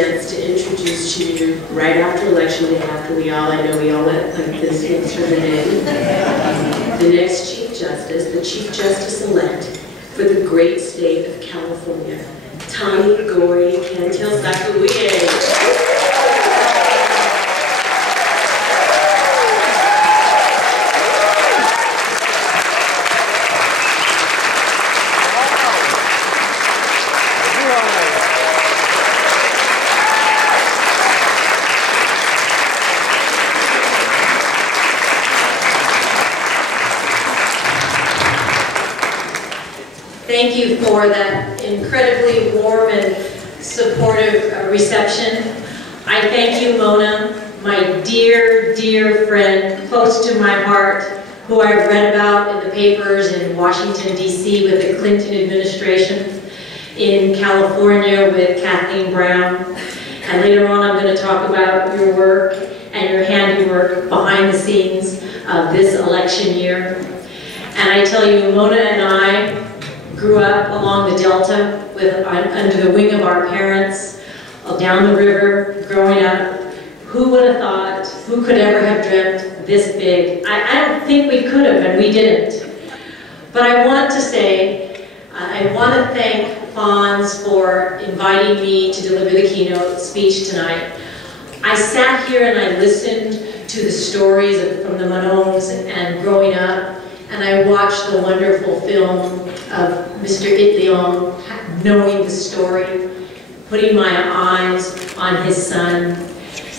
chance to introduce to you right after Election Day, after I know we all went like this yesterday, the next Chief Justice, the Chief Justice-elect for the great state of California, Tani Cantil-Sakauye. Thank you for that incredibly warm and supportive reception. I thank you, Mona, my dear, dear friend, close to my heart, who I've read about in the papers in Washington, D.C. with the Clinton administration, in California with Kathleen Brown. And later on, I'm going to talk about your work and your handiwork behind the scenes of this election year. And I tell you, Mona and I grew up along the Delta under the wing of our parents, down the river, growing up. Who would have thought, who could ever have dreamt this big? I don't think we could have, and we didn't. But I want to say, I want to thank Fonz for inviting me to deliver the keynote speech tonight. I sat here and I listened to the stories from the Manongs and growing up, and I watched the wonderful film of Mr. Itliong, knowing the story, putting my eyes on his son.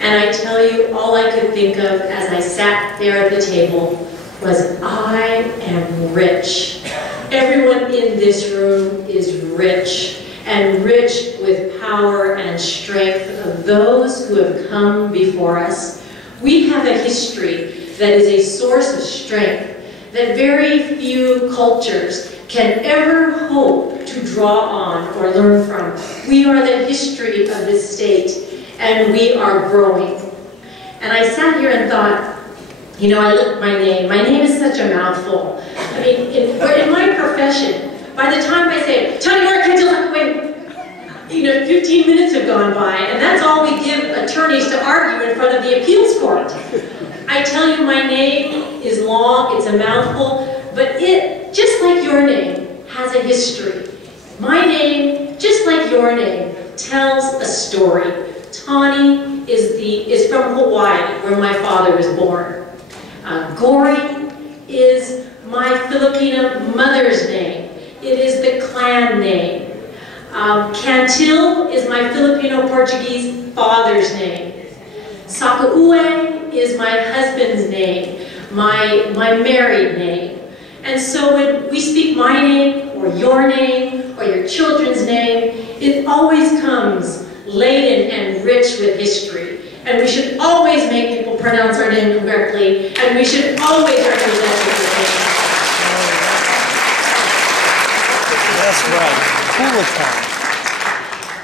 And I tell you, all I could think of as I sat there at the table was, I am rich. Everyone in this room is rich, and rich with power and strength of those who have come before us. We have a history that is a source of strength that very few cultures can ever hope to draw on or learn from. We are the history of this state, and we are growing. And I sat here and thought, you know, I looked at my name. My name is such a mouthful. I mean, in my profession, by the time I say, Tani Cantil-Sakauye, you know, 15 minutes have gone by, and that's all we give attorneys to argue in front of the appeals court. I tell you, my name is long, it's a mouthful, but it, just like your name, has a history. My name, just like your name, tells a story. Tani is from Hawaii, where my father was born. Gori is my Filipino mother's name. It is the clan name. Cantil is my Filipino Portuguese father's name. Sakauye is my husband's name, my married name. And so when we speak my name, or your children's name, it always comes laden and rich with history. And we should always make people pronounce our name correctly, and we should always represent it with name. That's right. Cool time.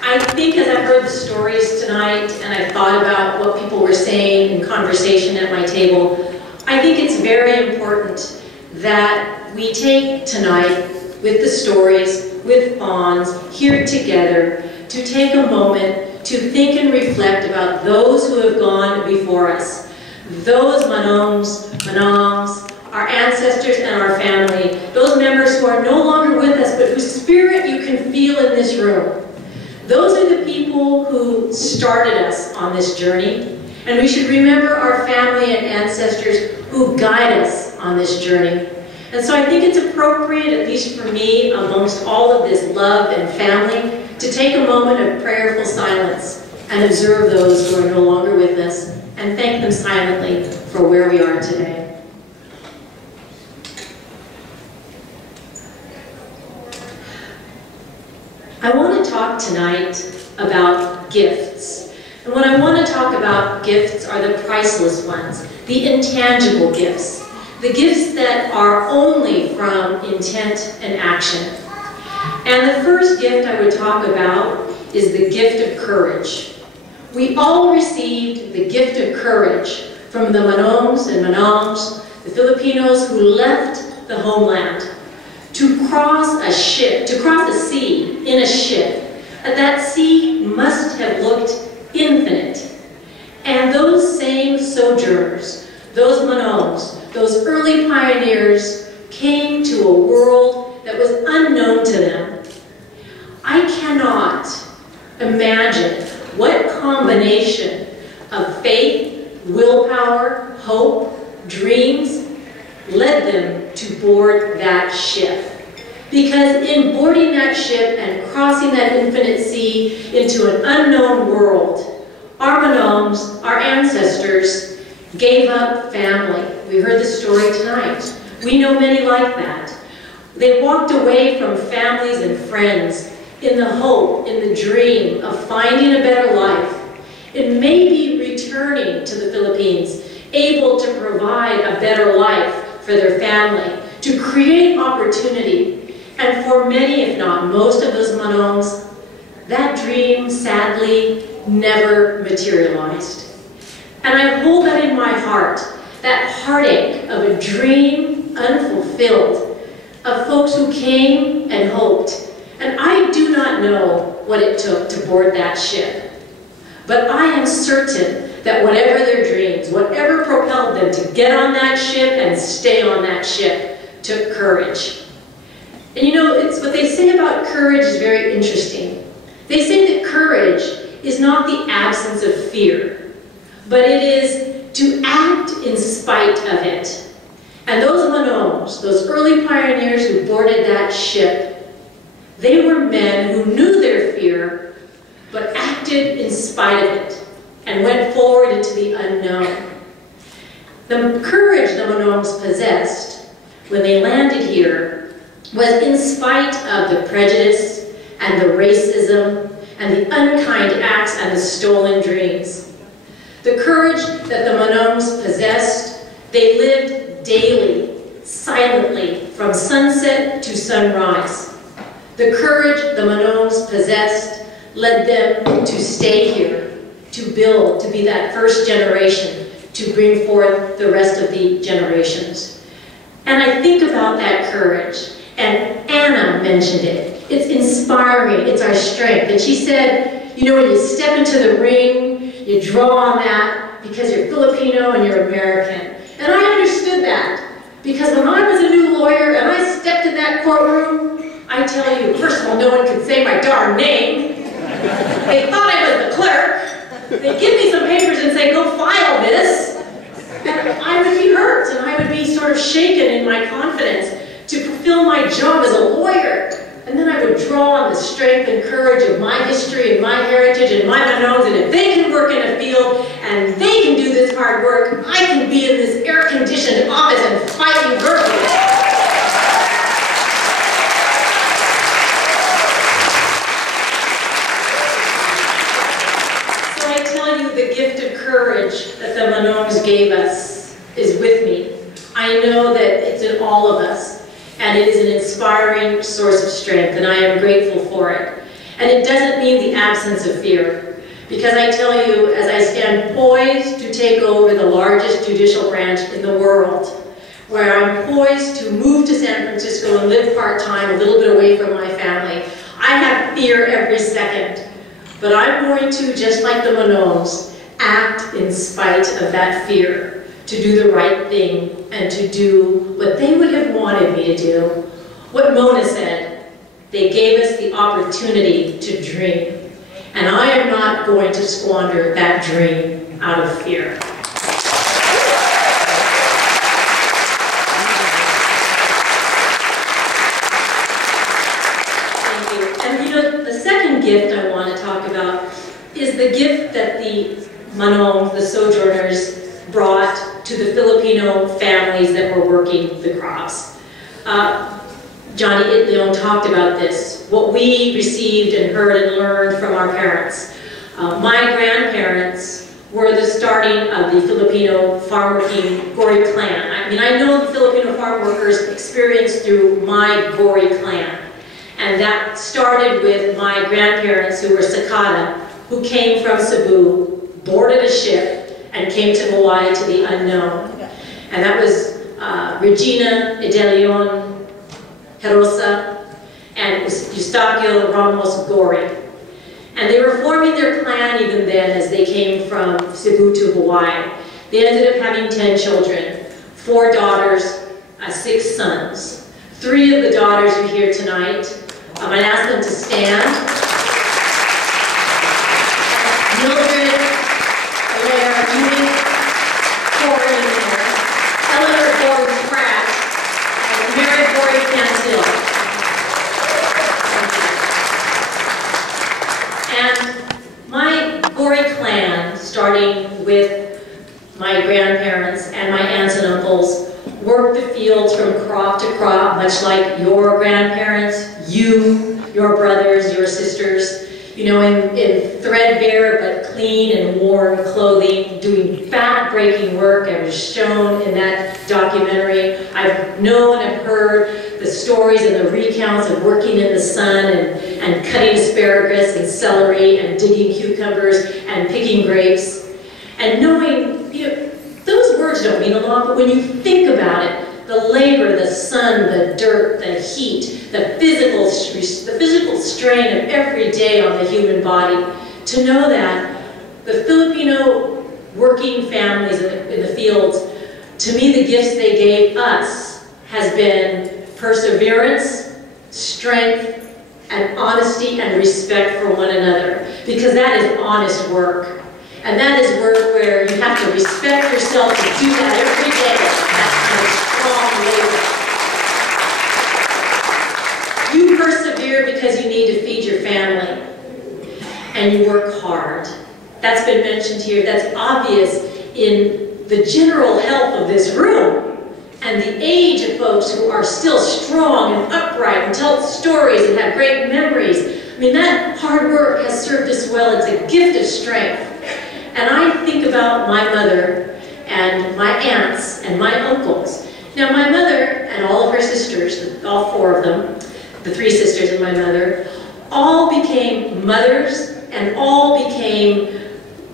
I think as I've heard the stories tonight, and I've thought about what people were saying in conversation at my table, I think it's very important that we take tonight with the stories, with Fonz, here together, to take a moment to think and reflect about those who have gone before us. Those Manongs, our ancestors and our family, those members who are no longer with us, but whose spirit you can feel in this room. Those are the people who started us on this journey, and we should remember our family and ancestors who guide us on this journey. And so I think it's appropriate, at least for me, amongst all of this love and family, to take a moment of prayerful silence and observe those who are no longer with us and thank them silently for where we are today. I want to talk tonight about gifts. And when I want to talk about gifts are the priceless ones, the intangible gifts, the gifts that are only from intent and action. And the first gift I would talk about is the gift of courage. We all received the gift of courage from the Manongs and Manongs, the Filipinos who left the homeland to cross a ship, to cross a sea in a ship. That sea must have looked sojourners, those Manongs, those early pioneers came to a world that was unknown to them. I cannot imagine what combination of faith, willpower, hope, dreams led them to board that ship. Because in boarding that ship and crossing that infinite sea into an unknown world, our Manongs, our ancestors, gave up family. We heard the story tonight. We know many like that. They walked away from families and friends in the hope, in the dream of finding a better life, and maybe returning to the Philippines, able to provide a better life for their family, to create opportunity. And for many, if not most of those Manongs, that dream, sadly, never materialized. And I hold that in my heart, that heartache of a dream unfulfilled, of folks who came and hoped. And I do not know what it took to board that ship. But I am certain that whatever their dreams, whatever propelled them to get on that ship and stay on that ship, took courage. And you know, it's what they say about courage is very interesting. They say that courage is not the absence of fear, but it is to act in spite of it. And those Manongs, those early pioneers who boarded that ship, they were men who knew their fear, but acted in spite of it, and went forward into the unknown. The courage the Manongs possessed when they landed here was in spite of the prejudice and the racism and the unkind acts and the stolen dreams. The courage that the Manongs possessed, they lived daily, silently, from sunset to sunrise. The courage the Manongs possessed led them to stay here, to build, to be that first generation, to bring forth the rest of the generations. And I think about that courage, and Anna mentioned it. It's inspiring, it's our strength. And she said, you know, when you step into the ring, you draw on that because you're Filipino and you're American. And I understood that, because when I was a new lawyer and I stepped in that courtroom, I tell you, first of all, no one could say my darn name. They thought I was the clerk. They'd give me some papers and say, go file this. And I would be hurt, and I would be sort of shaken in my confidence to fulfill my job as a lawyer. And then I would draw on the strength and courage of my history and my heritage and my Manongs, and if they can work in a field and they can do this hard work, I can be in this air-conditioned office and fighting verbally. So I tell you, the gift of courage that the Manongs gave us is with me. I know that it's in all of us. And it is an inspiring source of strength, and I am grateful for it. And it doesn't mean the absence of fear, because I tell you, as I stand poised to take over the largest judicial branch in the world, where I'm poised to move to San Francisco and live part-time, a little bit away from my family, I have fear every second. But I'm going to, just like the Manongs, act in spite of that fear, to do the right thing, and to do what they would have wanted me to do. What Mona said, they gave us the opportunity to dream. And I am not going to squander that dream out of fear. Thank you. And you know, the second gift I want to talk about is the gift that the Manongs, the sojourners, brought to the Filipino families that were working the crops. Johnny Itliong talked about this, what we received and heard and learned from our parents. My grandparents were the starting of the Filipino farm-working Gory clan. I mean, I know the Filipino farm workers experienced through my Gory clan. And that started with my grandparents, who were Sakata, who came from Cebu, boarded a ship, and came to Hawaii to the unknown. And that was Regina, Delano Manongs, and Eustaquio Ramos Gory. And they were forming their clan even then as they came from Cebu to Hawaii. They ended up having 10 children, 4 daughters, 6 sons. 3 of the daughters are here tonight. I'd ask them to stand. Mildred, Blair, Edith, Corey in there, Eleanor Gordon Pratt, and Mary Gordon Cantil. And my Gori clan, starting with my grandparents and my aunts and uncles, worked the fields from crop to crop, much like your grandparents, you, your brothers, your sisters, you know, in threadbare but clean and warm clothing, doing back-breaking work. I was shown in that documentary. I've known, I've heard the stories and the recounts of working in the sun and cutting asparagus and celery and digging cucumbers and picking grapes. And knowing, you know, those words don't mean a lot, but when you think about it, the labor, the sun, the dirt, the heat, the physical strain of every day on the human body, to know that the Filipino working families in the fields, to me the gifts they gave us has been perseverance, strength, and honesty and respect for one another, because that is honest work. And that is work where you have to respect yourself to do that every day. That kind of strong labor. You persevere because you need to feed your family. And you work hard. That's been mentioned here. That's obvious in the general health of this room. And the age of folks who are still strong and upright and tell stories and have great memories. I mean, that hard work has served us well. It's a gift of strength. And I think about my mother and my aunts and my uncles. Now my mother and all of her sisters, all 4 of them, the 3 sisters and my mother, all became mothers and all became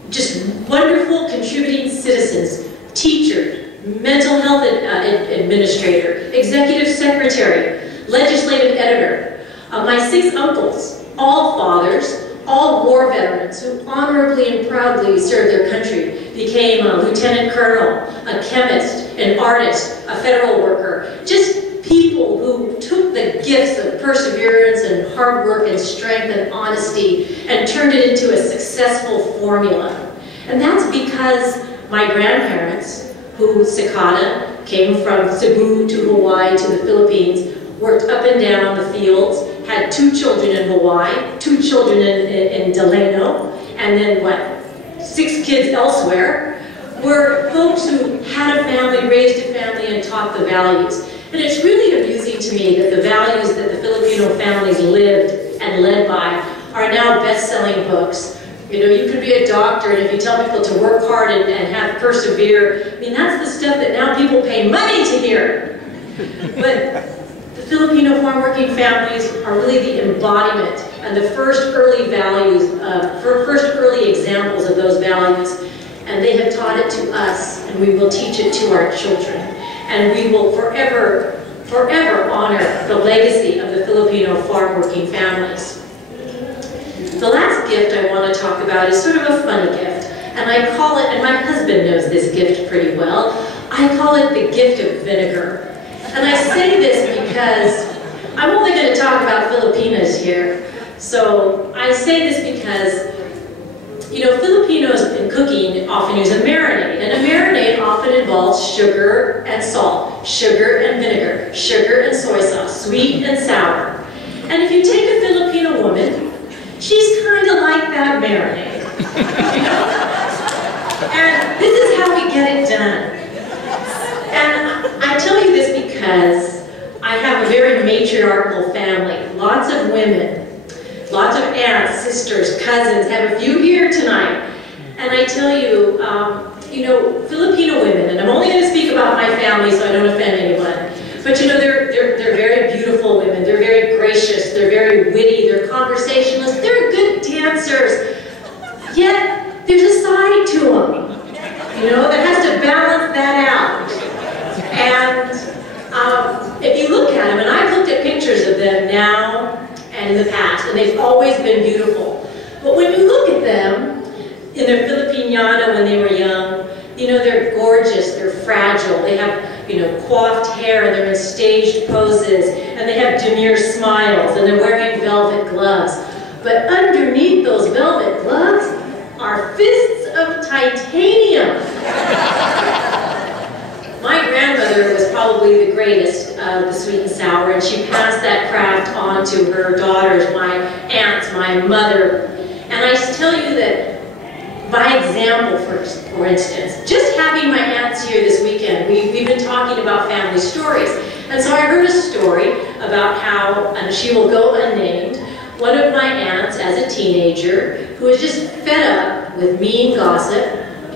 just wonderful contributing citizens, teachers, mental health administrator, executive secretary, legislative editor. My 6 uncles, all fathers, all war veterans who honorably and proudly served their country, became a lieutenant colonel, a chemist, an artist, a federal worker, just people who took the gifts of perseverance and hard work and strength and honesty and turned it into a successful formula. And that's because my grandparents, who Sakata, came from Cebu to Hawaii to the Philippines, worked up and down the fields, had 2 children in Hawaii, 2 children in Delano, and then what, 6 kids elsewhere, were folks who had a family, raised a family, and taught the values. And it's really amusing to me that the values that the Filipino families lived and led by are now best-selling books. You know, you could be a doctor, and if you tell people to work hard and have persevere, I mean, that's the stuff that now people pay money to hear. But the Filipino farm-working families are really the embodiment and the first early values, first early examples of those values. And they have taught it to us, and we will teach it to our children. And we will forever, forever honor the legacy of the Filipino farm-working families. The last gift I want to talk about is sort of a funny gift. And I call it, and my husband knows this gift pretty well, I call it the gift of vinegar. And I say this because I'm only going to talk about Filipinas here. So I say this because, you know, Filipinos in cooking often use a marinade. And a marinade often involves sugar and salt, sugar and vinegar, sugar and soy sauce, sweet and sour. And if you take a Filipino woman, she's kind of like that marinade. You know? And this is how we get it done. And I tell you this because I have a very matriarchal family, lots of women, lots of aunts, sisters, cousins, have a few here tonight. And I tell you, you know, Filipino women, and I'm only going to speak about my family so I don't offend anyone, but you know, they're very beautiful women, they're very gracious, they're very witty, they're conversationalists, they're good dancers, yet there's a side to them, you know, that has to balance that out. And if you look at them, and I've looked at pictures of them now and in the past, and they've always been beautiful. But when you look at them in their Filipiniana when they were young, You know, they're gorgeous, they're fragile, they have, you know, coiffed hair, they're in staged poses, and they have demure smiles, and they're wearing velvet gloves. But underneath those velvet gloves are fists of titanium. My grandmother was probably the greatest of the sweet and sour, and she passed that craft on to her daughters, my aunts, my mother. And I tell you that, by example, for instance, just having my aunts here this weekend, we've been talking about family stories. And so I heard a story about how, and she will go unnamed, one of my aunts as a teenager, who was just fed up with mean gossip,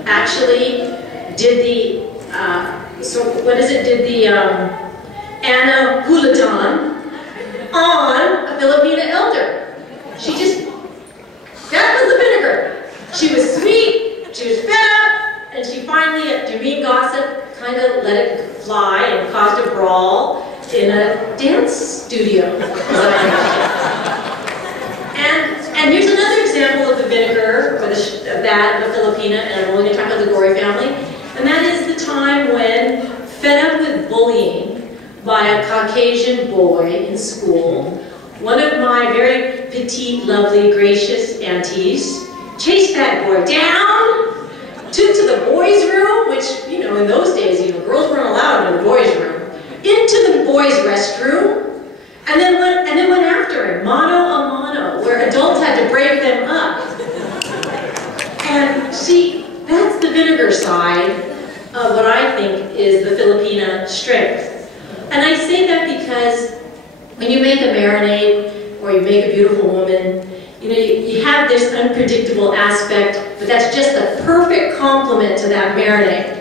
actually did the, Anna Julaton on a Filipina elder. She just, that was the vinegar. She was sweet, she was fed up, and she finally, after mean gossip, kind of let it fly and caused a brawl in a dance studio. And here's another example of the vinegar, or that of a Filipina, and I'm only going to talk about the Gory family, and that is the time when, fed up with bullying by a Caucasian boy in school, one of my very petite, lovely, gracious aunties chased that boy down, took to the boys' room, which, you know, in those days, you know, girls weren't allowed in the boys' room, into the boys' restroom, and then went after him, mano a mano, where adults had to break them up. And see, that's the vinegar side of what I think is the Filipina strength. And I say that because when you make a marinade, or you make a beautiful woman, you know, you have this unpredictable aspect, but that's just the perfect complement to that marinade.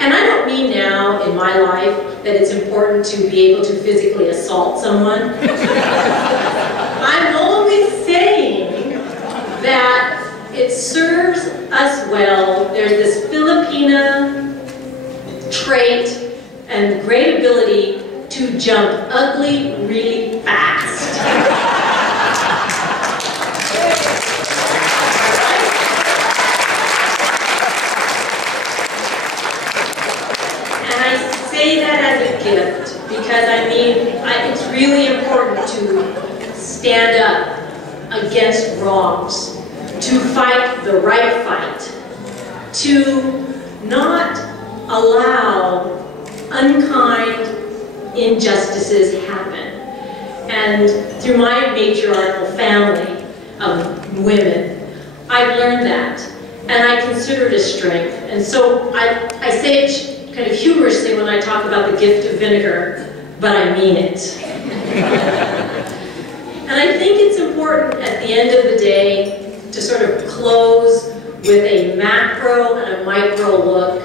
And I don't mean now, in my life, that it's important to be able to physically assault someone. I'm only saying that it serves us well. There's this Filipina trait and great ability to jump ugly really fast. Say that as a gift because I mean it's really important to stand up against wrongs, to fight the right fight, to not allow unkind injustices happen. And through my matriarchal family of women, I've learned that, and I consider it a strength. And so I say it kind of humorously when I talk about the gift of vinegar, but I mean it. And I think it's important at the end of the day to sort of close with a macro and a micro look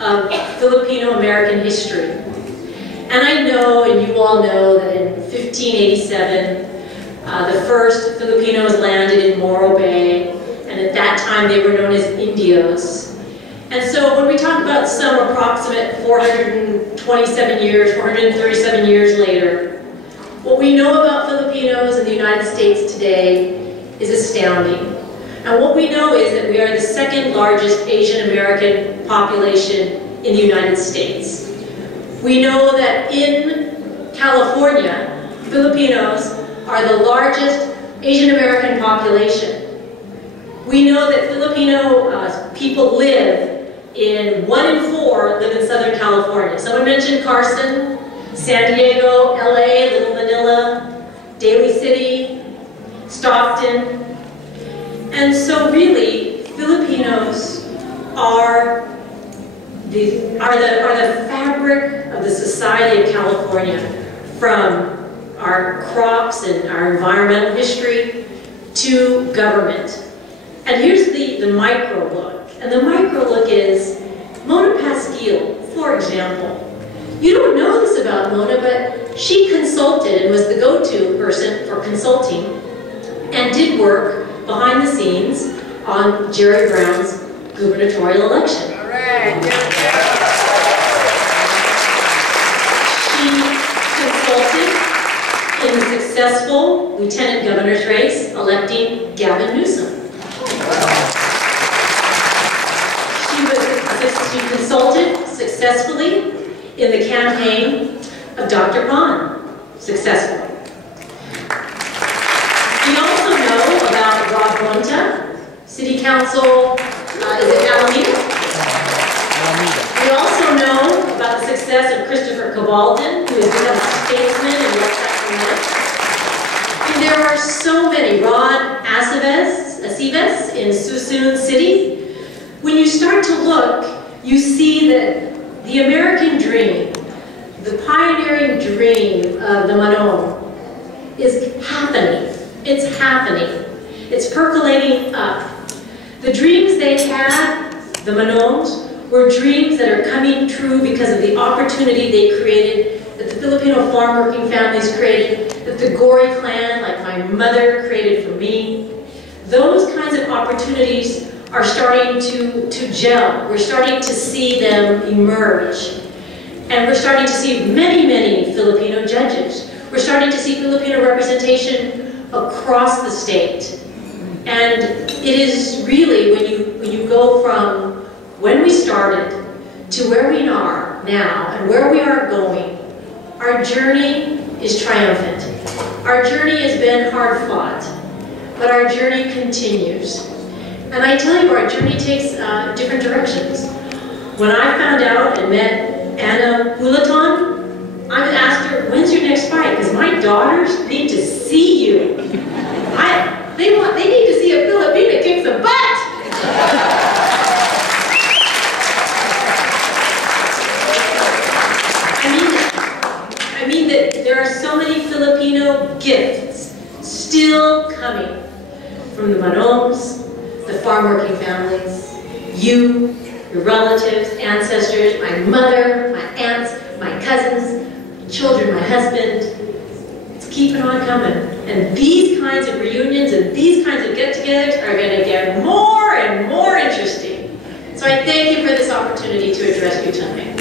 of Filipino-American history. And I know, and you all know, that in 1587, the first Filipinos landed in Morro Bay, and at that time they were known as Indios. And so when we talk about some approximate 427 years, 437 years later, what we know about Filipinos in the United States today is astounding. And what we know is that we are the second largest Asian American population in the United States. We know that in California, Filipinos are the largest Asian American population. We know that Filipino people live in 1 in 4 live in Southern California. Someone mentioned Carson, San Diego, LA, Little Manila, Daly City, Stockton. And so really, Filipinos are the fabric of the society of California, from our crops and our environmental history to government. And here's the micro look. And the micro look is Mona Pasquille, for example. You don't know this about Mona, but she consulted and was the go-to person for consulting and did work behind the scenes on Jerry Brown's gubernatorial election. All right. She consulted in the successful lieutenant governor's race, electing Gavin Newsom. She was a successfully in the campaign of Dr. Bond, successfully. We also know about Rob Bonta, City Council, is it Alameda? We also know about the success of Christopher Cabalden, who has become a statesman in West Sacramento. And there are so many. Rod Aceves in Suisun City. When you start to look, you see that the American dream, the pioneering dream of the Manong is happening. It's happening. It's percolating up. The dreams they had, the Manongs, were dreams that are coming true because of the opportunity they created, that the Filipino farm working families created, that the Gory clan, like my mother, created for me. Those kinds of opportunities are starting to gel. We're starting to see them emerge. And we're starting to see many, many Filipino judges. We're starting to see Filipino representation across the state. And it is really, when you go from when we started to where we are now and where we are going, our journey is triumphant. Our journey has been hard fought, but our journey continues. And I tell you, our journey takes different directions. When I found out and met Anna Julaton, I asked her, when's your next fight? Because my daughters need to see you. They need to see a Filipina kick some butt. I mean that there are so many Filipino gifts still coming from the Manongs, the farm working families, you, your relatives, ancestors, my mother, my aunts, my cousins, my children, my husband. It's keeping on coming. And these kinds of reunions and these kinds of get-togethers are going to get more and more interesting. So I thank you for this opportunity to address you tonight.